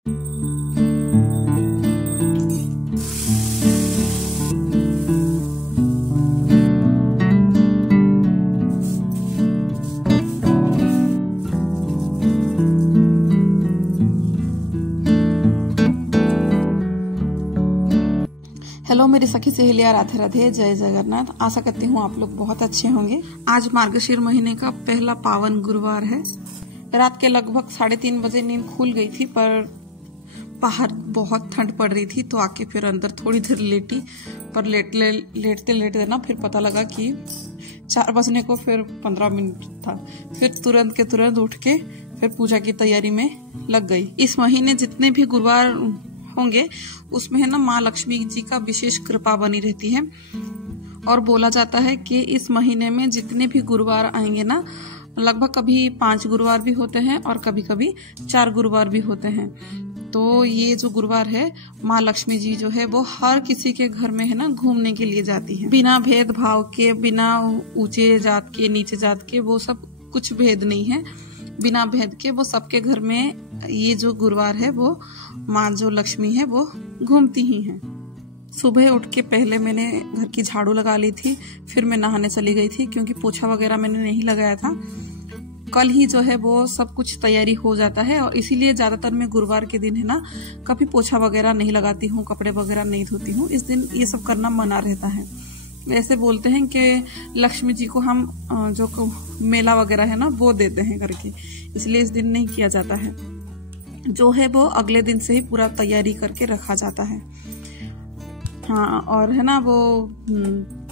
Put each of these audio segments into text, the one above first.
Hello मेरी सखी सहेलियां, राधे राधे, जय जगन्नाथ। आशा करती हूँ आप लोग बहुत अच्छे होंगे। आज मार्गशीर महीने का पहला पावन गुरुवार है। रात के लगभग 3:30 बजे नींद खुल गई थी, पर बाहर बहुत ठंड पड़ रही थी, तो आके फिर अंदर थोड़ी देर लेटी। पर लेटते लेटते ना फिर पता लगा कि 4 बजने को फिर 15 मिनट था। फिर तुरंत के तुरंत उठ के फिर पूजा की तैयारी में लग गई। इस महीने जितने भी गुरुवार होंगे उसमें है ना माँ लक्ष्मी जी का विशेष कृपा बनी रहती है। और बोला जाता है कि इस महीने में जितने भी गुरुवार आएंगे ना, लगभग कभी 5 गुरुवार भी होते हैं और कभी कभी 4 गुरुवार भी होते हैं। तो ये जो गुरुवार है, माँ लक्ष्मी जी जो है वो हर किसी के घर में है ना घूमने के लिए जाती है, बिना भेदभाव के, बिना ऊंचे जात के नीचे जात के, वो सब कुछ भेद नहीं है। बिना भेद के वो सबके घर में ये जो गुरुवार है वो माँ जो लक्ष्मी है वो घूमती ही हैं। सुबह उठ के पहले मैंने घर की झाड़ू लगा ली थी, फिर मैं नहाने चली गई थी, क्योंकि पोछा वगैरह मैंने नहीं लगाया था। कल ही जो है वो सब कुछ तैयारी हो जाता है, और इसीलिए ज्यादातर मैं गुरुवार के दिन है ना कभी पोछा वगैरह नहीं लगाती हूँ, कपड़े वगैरह नहीं धोती हूँ। इस दिन ये सब करना मना रहता है। ऐसे बोलते हैं कि लक्ष्मी जी को हम जो मेला वगैरह है ना वो देते हैं करके, इसलिए इस दिन नहीं किया जाता है। जो है वो अगले दिन से ही पूरा तैयारी करके रखा जाता है। हाँ, और है ना वो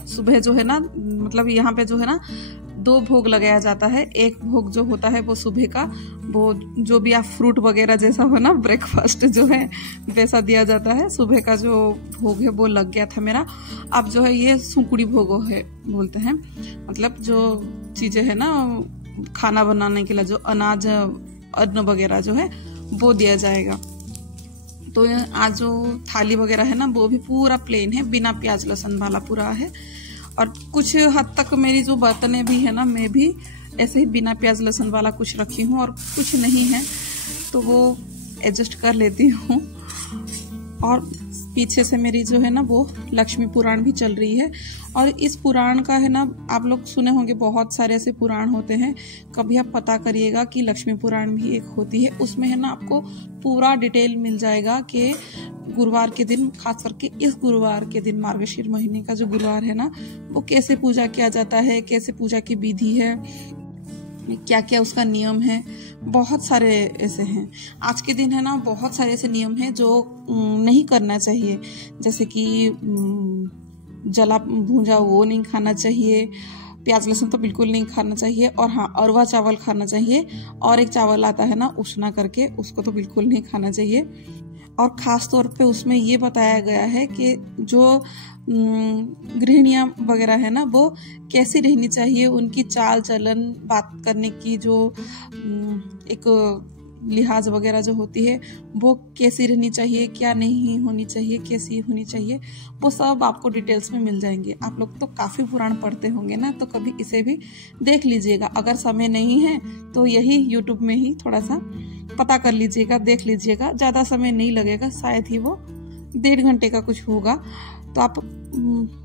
सुबह जो है ना, मतलब यहाँ पे जो है ना 2 भोग लगाया जाता है। एक भोग जो होता है वो सुबह का, वो जो भी आप फ्रूट वगैरह जैसा हो ना, ब्रेकफास्ट जो है वैसा दिया जाता है। सुबह का जो भोग है वो लग गया था मेरा। अब जो है ये सुकुड़ी भोग है बोलते हैं, मतलब जो चीजें है ना खाना बनाने के लिए, जो अनाज अन्न वगैरह जो है वो दिया जाएगा। तो आज जो थाली वगैरह है ना वो भी पूरा प्लेन है, बिना प्याज लहसुन वाला पूरा है। और कुछ हद तक मेरी जो बर्तनें भी है ना, मैं भी ऐसे ही बिना प्याज लहसुन वाला कुछ रखी हूँ, और कुछ नहीं है तो वो एडजस्ट कर लेती हूँ। और पीछे से मेरी जो है ना वो लक्ष्मी पुराण भी चल रही है। और इस पुराण का है ना, आप लोग सुने होंगे, बहुत सारे ऐसे पुराण होते हैं। कभी आप पता करिएगा कि लक्ष्मी पुराण भी एक होती है। उसमें है ना आपको पूरा डिटेल मिल जाएगा कि गुरुवार के दिन, खास करके इस गुरुवार के दिन, मार्गशीर महीने का जो गुरुवार है ना, वो कैसे पूजा किया जाता है, कैसे पूजा की विधि है, क्या क्या उसका नियम है। बहुत सारे ऐसे हैं। आज के दिन है ना बहुत सारे ऐसे नियम हैं जो नहीं करना चाहिए, जैसे कि जला भूंजा वो नहीं खाना चाहिए, प्याज लहसुन तो बिल्कुल नहीं खाना चाहिए, और हाँ अरवा चावल खाना चाहिए। और एक चावल आता है ना उसना करके, उसको तो बिल्कुल नहीं खाना चाहिए। और खास तौर पे उसमें ये बताया गया है कि जो गृहिणियां वगैरह है ना वो कैसी रहनी चाहिए, उनकी चाल चलन, बात करने की जो एक लिहाज वगैरह जो होती है वो कैसी रहनी चाहिए, क्या नहीं होनी चाहिए, कैसी होनी चाहिए, वो सब आपको डिटेल्स में मिल जाएंगे। आप लोग तो काफ़ी पुराण पढ़ते होंगे ना, तो कभी इसे भी देख लीजिएगा। अगर समय नहीं है तो यही यूट्यूब में ही थोड़ा सा पता कर लीजिएगा, देख लीजिएगा। ज़्यादा समय नहीं लगेगा, शायद ही वो 1.5 घंटे का कुछ होगा, तो आप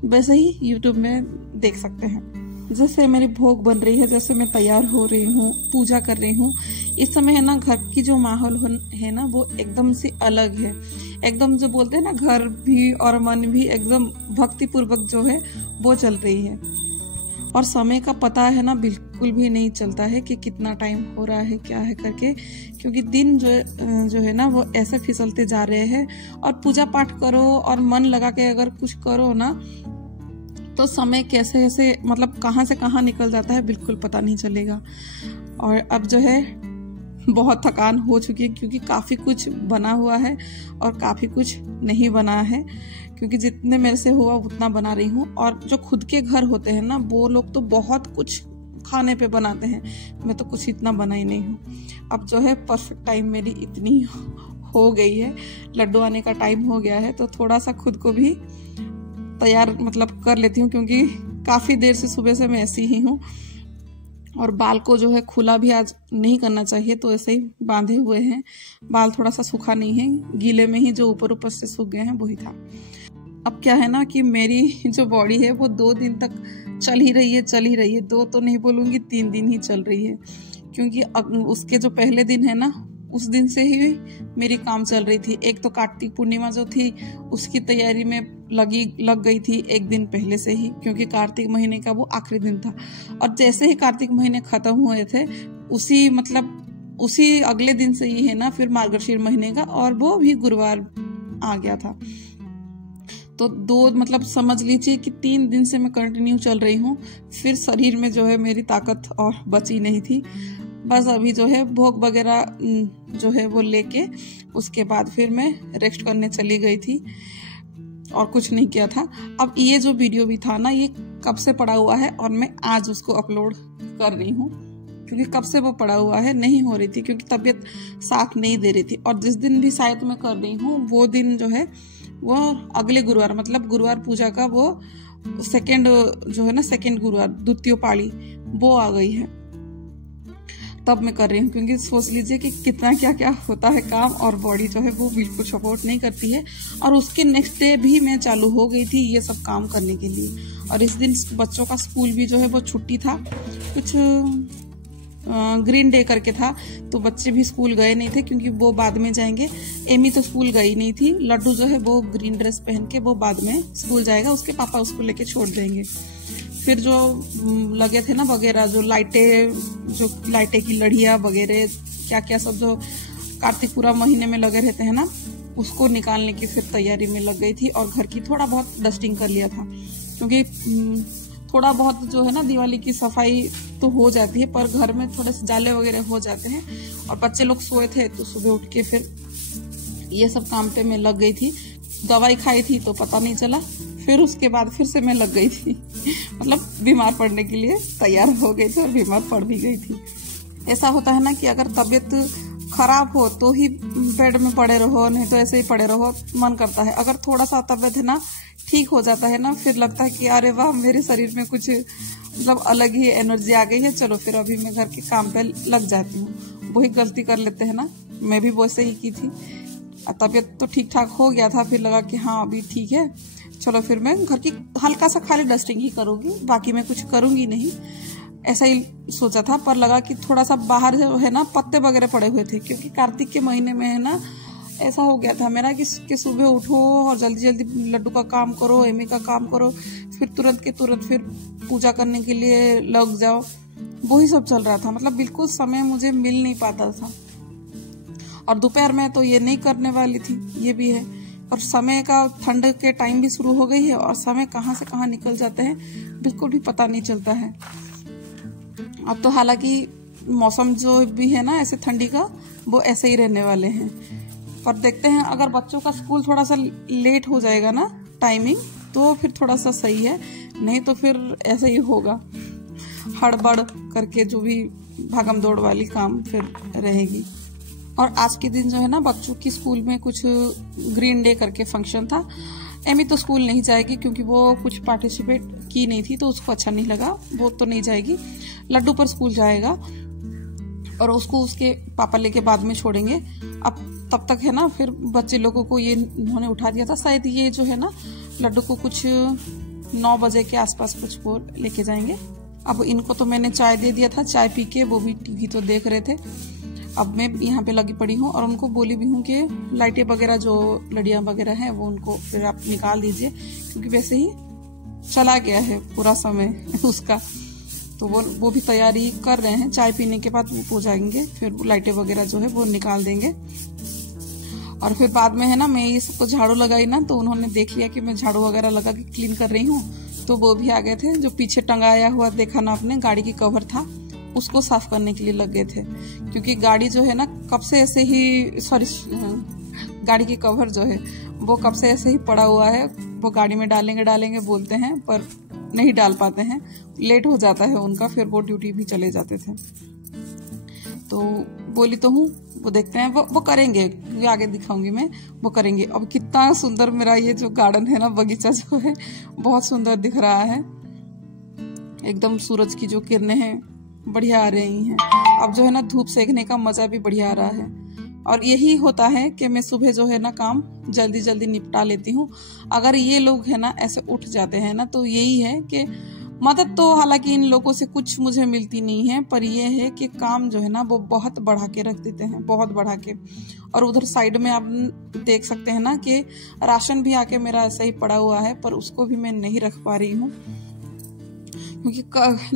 वैसे ही यूट्यूब में देख सकते हैं। जैसे मेरी भोग बन रही है, जैसे मैं तैयार हो रही हूँ, पूजा कर रही हूँ, इस समय है ना घर की जो माहौल है ना वो एकदम से अलग है। एकदम जो बोलते हैं ना, घर भी और मन भी एकदम भक्ति पूर्वक जो है वो चल रही है। और समय का पता है ना बिल्कुल भी नहीं चलता है कि कितना टाइम हो रहा है, क्या है करके, क्योंकि दिन जो है ना वो ऐसे फिसलते जा रहे हैं। और पूजा पाठ करो और मन लगा के अगर कुछ करो ना, तो समय कैसे ऐसे, मतलब कहाँ से कहाँ निकल जाता है बिल्कुल पता नहीं चलेगा। और अब जो है बहुत थकान हो चुकी है, क्योंकि काफ़ी कुछ बना हुआ है और काफ़ी कुछ नहीं बना है, क्योंकि जितने मेरे से हुआ उतना बना रही हूँ। और जो खुद के घर होते हैं ना वो लोग तो बहुत कुछ खाने पे बनाते हैं, मैं तो कुछ इतना बना ही नहीं हूँ। अब जो है परफेक्ट टाइम मेरी इतनी हो गई है, लड्डू आने का टाइम हो गया है, तो थोड़ा सा खुद को भी तैयार मतलब कर लेती हूँ, क्योंकि काफ़ी देर से सुबह से मैं ऐसी ही हूँ। और बाल को जो है खुला भी आज नहीं करना चाहिए, तो ऐसे ही बांधे हुए हैं। बाल थोड़ा सा सूखा नहीं है, गीले में ही जो ऊपर ऊपर से सूख गए हैं वही था। अब क्या है ना कि मेरी जो बॉडी है वो 2 दिन तक चल ही रही है। 2 तो नहीं बोलूँगी, 3 दिन ही चल रही है, क्योंकि उसके जो पहले दिन है ना उस दिन से ही मेरी काम चल रही थी। एक तो कार्तिक पूर्णिमा जो थी उसकी तैयारी में लग गई थी 1 दिन पहले से ही, क्योंकि कार्तिक महीने का वो आखिरी दिन था। और जैसे ही कार्तिक महीने खत्म हुए थे उसी अगले दिन से ही है ना फिर मार्गशीर महीने का, और वो भी गुरुवार आ गया था। तो 2 मतलब समझ लीजिए कि 3 दिन से मैं कंटिन्यू चल रही हूँ। फिर शरीर में जो है मेरी ताकत और बची नहीं थी। बस अभी जो है भोग वगैरह जो है वो लेके उसके बाद फिर मैं रेस्ट करने चली गई थी और कुछ नहीं किया था। अब ये जो वीडियो भी था ना ये कब से पड़ा हुआ है और मैं आज उसको अपलोड कर रही हूँ, क्योंकि कब से वो पड़ा हुआ है, नहीं हो रही थी क्योंकि तबीयत साथ नहीं दे रही थी। और जिस दिन भी शायद मैं कर रही हूँ वो दिन जो है वो अगले गुरुवार, मतलब गुरुवार पूजा का वो सेकेंड जो है ना सेकेंड गुरुवार, द्वितीय पाली वो आ गई है, तब मैं कर रही हूँ। क्योंकि सोच लीजिए कि कितना क्या क्या होता है काम, और बॉडी जो है वो बिल्कुल सपोर्ट नहीं करती है। और उसके नेक्स्ट डे भी मैं चालू हो गई थी ये सब काम करने के लिए। और इस दिन बच्चों का स्कूल भी जो है वो छुट्टी था, कुछ ग्रीन डे करके था, तो बच्चे भी स्कूल गए नहीं थे क्योंकि वो बाद में जाएंगे। एमी तो स्कूल गई नहीं थी, लड्डू जो है वो ग्रीन ड्रेस पहन के वो बाद में स्कूल जाएगा, उसके पापा उसको लेके छोड़ देंगे। फिर जो लगे थे ना वगैरह जो लाइटें की लड़ियाँ वगैरह क्या क्या सब जो कार्तिक पूरा महीने में लगे रहते हैं ना, उसको निकालने की फिर तैयारी में लग गई थी। और घर की थोड़ा बहुत डस्टिंग कर लिया था, क्योंकि थोड़ा बहुत जो है ना दिवाली की सफाई तो हो जाती है, पर घर में थोड़े से जाले वगैरह हो जाते हैं। और बच्चे लोग सोए थे तो सुबह उठ के फिर ये सब काम पे मैं लग गई थी। दवाई खाई थी तो पता नहीं चला, फिर उसके बाद फिर से मैं लग गई थी मतलब बीमार पड़ने के लिए तैयार हो गई थी और बीमार पड़ भी गई थी। ऐसा होता है ना कि अगर तबीयत खराब हो तो ही बेड में पड़े रहो, नहीं तो ऐसे ही पड़े रहो, मन करता है। अगर थोड़ा सा तबीयत है ना ठीक हो जाता है ना, फिर लगता है कि अरे वाह मेरे शरीर में कुछ मतलब अलग ही एनर्जी आ गई है, चलो फिर अभी मैं घर के काम पे लग जाती हूँ। वही गलती कर लेते हैं ना, मैं भी वैसे ही की थी। तबीयत तो ठीक ठाक हो गया था, फिर लगा कि हाँ अभी ठीक है, चलो फिर मैं घर की हल्का सा खाली डस्टिंग ही करूँगी, बाकी मैं कुछ करूँगी नहीं, ऐसा ही सोचा था। पर लगा कि थोड़ा सा बाहर जो है ना पत्ते वगैरह पड़े हुए थे, क्योंकि कार्तिक के महीने में है ना ऐसा हो गया था मेरा कि सुबह उठो और जल्दी जल्दी लड्डू का काम करो, एमी का काम करो, फिर तुरंत के तुरंत फिर पूजा करने के लिए लग जाओ, वही सब चल रहा था। मतलब बिल्कुल समय मुझे मिल नहीं पाता था। और दोपहर में तो ये नहीं करने वाली थी, ये भी है। और समय का ठंड के टाइम भी शुरू हो गई है और समय कहाँ से कहाँ निकल जाते हैं बिल्कुल भी पता नहीं चलता है। अब तो हालांकि मौसम जो भी है ना ऐसे ठंडी का वो ऐसे ही रहने वाले हैं, पर देखते हैं अगर बच्चों का स्कूल थोड़ा सा लेट हो जाएगा ना टाइमिंग तो फिर थोड़ा सा सही है, नहीं तो फिर ऐसे ही होगा, हड़बड़ करके जो भी भागम दौड़ वाली काम फिर रहेगी। और आज के दिन जो है ना बच्चों की स्कूल में कुछ ग्रीन डे करके फंक्शन था। एमी तो स्कूल नहीं जाएगी क्योंकि वो कुछ पार्टिसिपेट की नहीं थी तो उसको अच्छा नहीं लगा, वो तो नहीं जाएगी। लड्डू पर स्कूल जाएगा और उसको उसके पापा लेके बाद में छोड़ेंगे। अब तब तक है ना फिर बच्चे लोगों को ये उन्होंने उठा दिया था, शायद ये जो है ना लड्डू को कुछ 9 बजे के आसपास कुछ वो लेके जाएंगे। अब इनको तो मैंने चाय दे दिया था, चाय पी के वो भी टीवी तो देख रहे थे। अब मैं यहाँ पे लगी पड़ी हूँ और उनको बोली भी हूँ कि लाइटें वगैरह जो लड़ियाँ वगैरह हैं वो उनको फिर आप निकाल दीजिए, क्योंकि वैसे ही चला गया है पूरा समय उसका। तो वो भी तैयारी कर रहे हैं, चाय पीने के बाद वो हो जाएंगे, फिर लाइटें वगैरह जो है वो निकाल देंगे। और फिर बाद में है ना मैं इसको झाड़ू लगाई ना तो उन्होंने देख लिया कि मैं झाड़ू वगैरह लगा के क्लीन कर रही हूँ, तो वो भी आ गए थे। जो पीछे टंगाया हुआ देखा ना आपने गाड़ी की कवर था, उसको साफ करने के लिए लग गए थे, क्योंकि गाड़ी जो है ना कब से ऐसे ही गाड़ी की कवर जो है वो कब से ऐसे ही पड़ा हुआ है। वो गाड़ी में डालेंगे बोलते हैं पर नहीं डाल पाते हैं, लेट हो जाता है उनका, फिर वो ड्यूटी भी चले जाते थे। तो बोली तो हूँ वो देखते हैं, वो करेंगे, आगे दिखाऊंगी मैं, वो करेंगे। अब कितना सुंदर मेरा ये जो गार्डन है ना, बगीचा जो है बहुत सुंदर दिख रहा है, एकदम सूरज की जो किरणें हैं बढ़िया आ रही हैं। अब जो है ना धूप सेकने का मजा भी बढ़िया आ रहा है। और यही होता है कि मैं सुबह जो है ना काम जल्दी जल्दी निपटा लेती हूँ। अगर ये लोग है ना ऐसे उठ जाते हैं ना, तो यही है कि मदद तो हालांकि इन लोगों से कुछ मुझे मिलती नहीं है, पर ये है कि काम जो है ना वो बहुत बढ़ा के रख देते हैं, बहुत बढ़ा के। और उधर साइड में आप देख सकते हैं ना कि राशन भी आके मेरा ऐसा ही पड़ा हुआ है, पर उसको भी मैं नहीं रख पा रही हूँ क्योंकि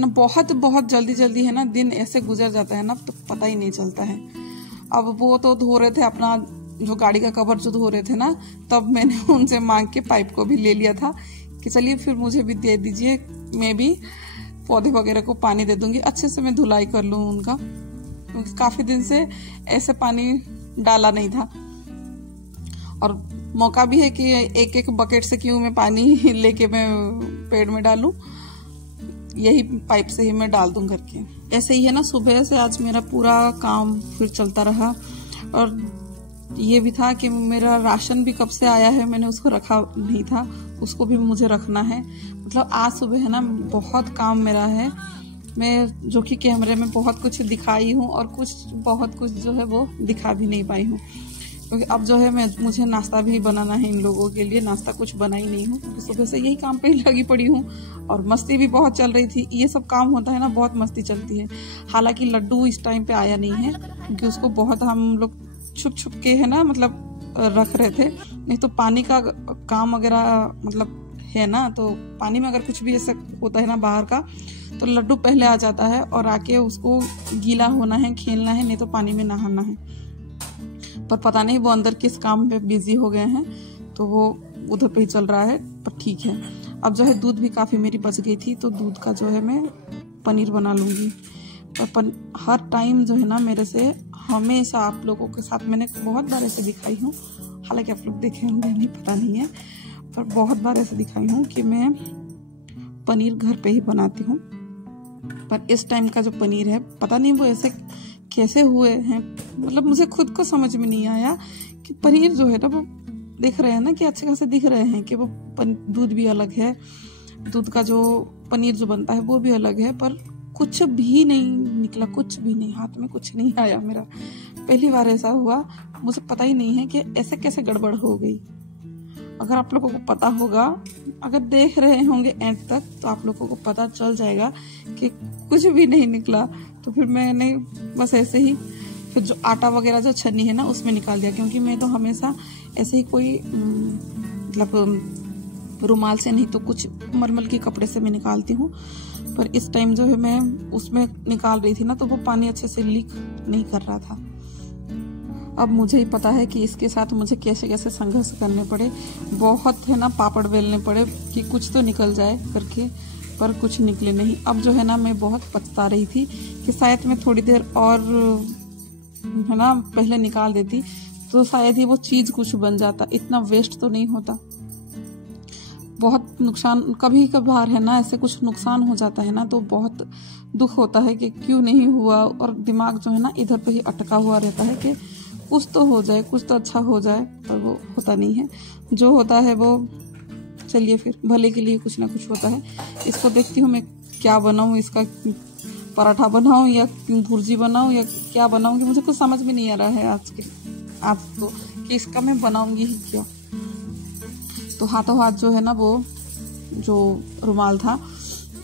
ना बहुत बहुत जल्दी जल्दी है ना दिन ऐसे गुजर जाता है ना, तो पता ही नहीं चलता है। अब वो तो धो रहे थे अपना जो गाड़ी का कवर जो धो रहे थे ना, तब मैंने उनसे मांग के पाइप को भी ले लिया था कि चलिए फिर मुझे भी दे दीजिए, मैं भी पौधे वगैरह को पानी दे दूंगी, अच्छे से मैं धुलाई कर लूँ उनका, क्योंकि काफी दिन से ऐसे पानी डाला नहीं था। और मौका भी है कि एक एक बकेट से क्यों मैं पानी लेके मैं पेड़ में डालूं, यही पाइप से ही मैं डाल दूं करके। ऐसे ही है ना, सुबह से आज मेरा पूरा काम फिर चलता रहा। और ये भी था कि मेरा राशन भी कब से आया है, मैंने उसको रखा नहीं था, उसको भी मुझे रखना है। मतलब आज सुबह है ना बहुत काम मेरा है, मैं जो कि कैमरे में बहुत कुछ दिखाई हूँ और बहुत कुछ जो है वो दिखा भी नहीं पाई हूँ, क्योंकि अब जो है मुझे नाश्ता भी बनाना है इन लोगों के लिए। नाश्ता कुछ बना ही नहीं हूँ क्योंकि सुबह से यही काम पे ही लगी पड़ी हूँ, और मस्ती भी बहुत चल रही थी। ये सब काम होता है ना, बहुत मस्ती चलती है। हालांकि लड्डू इस टाइम पे आया नहीं है क्योंकि उसको बहुत हम लोग छुप छुप के है ना मतलब रख रहे थे, नहीं तो पानी का काम वगैरह मतलब है ना, तो पानी में अगर कुछ भी ऐसा होता है ना बाहर का, तो लड्डू पहले आ जाता है और आके उसको गीला होना है, खेलना है, नहीं तो पानी में नहाना है। पर पता नहीं वो अंदर किस काम में बिजी हो गए हैं, तो वो उधर पे ही चल रहा है, पर ठीक है। अब जो है दूध भी काफ़ी मेरी बच गई थी, तो दूध का जो है मैं पनीर बना लूँगी। पर हर टाइम जो है ना मेरे से हमेशा आप लोगों के साथ मैंने बहुत बार ऐसे दिखाई हूँ, हालांकि आप लोग देखे होंगे नहीं पता नहीं है, पर बहुत बार ऐसे दिखाई हूँ कि मैं पनीर घर पे ही बनाती हूँ। पर इस टाइम का जो पनीर है पता नहीं वो ऐसे कैसे हुए हैं, मतलब मुझे खुद को समझ में नहीं आया कि पनीर जो है ना वो देख रहे हैं ना कि अच्छे खासे दिख रहे हैं कि वो दूध भी अलग है, दूध का जो पनीर जो बनता है वो भी अलग है, पर कुछ भी नहीं निकला, कुछ भी नहीं, हाथ में कुछ नहीं आया मेरा। पहली बार ऐसा हुआ, मुझे पता ही नहीं है कि ऐसे कैसे गड़बड़ हो गई। अगर आप लोगों को पता होगा, अगर देख रहे होंगे एंड तक, तो आप लोगों को पता चल जाएगा कि कुछ भी नहीं निकला। तो फिर मैंने बस ऐसे ही फिर जो आटा वगैरह जो छन्नी है ना उसमें निकाल दिया, क्योंकि मैं तो हमेशा ऐसे ही कोई मतलब रुमाल से नहीं तो कुछ मलमल के कपड़े से मैं निकालती हूँ। पर इस टाइम जो है मैं उसमें निकाल रही थी ना, तो वो पानी अच्छे से लीक नहीं कर रहा था। अब मुझे ही पता है कि इसके साथ मुझे कैसे कैसे संघर्ष करने पड़े, बहुत है ना पापड़ बेलने पड़े कि कुछ तो निकल जाए करके, पर कुछ निकले नहीं। अब जो है ना मैं बहुत पछता रही थी कि शायद मैं थोड़ी देर और है ना पहले निकाल देती तो शायद ही वो चीज कुछ बन जाता, इतना वेस्ट तो नहीं होता। बहुत नुकसान कभी कभार है ना ऐसे कुछ नुकसान हो जाता है ना, तो बहुत दुख होता है कि क्यों नहीं हुआ, और दिमाग जो है ना इधर पे ही अटका हुआ रहता है कि कुछ तो हो जाए, कुछ तो अच्छा हो जाए, पर वो होता नहीं है। जो होता है वो चलिए फिर भले के लिए कुछ ना कुछ होता है। इसको देखती हूँ मैं क्या बनाऊँ, इसका पराठा बनाऊँ या भुर्जी बनाऊँ या क्या बनाऊँ, मुझे कुछ समझ में नहीं आ रहा है आज तो कि इसका मैं बनाऊंगी ही क्या। तो हाथों हाथ जो है ना वो जो रुमाल था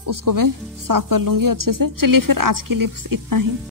उसको मैं साफ कर लूंगी अच्छे से। चलिए फिर आज के लिए बस इतना ही।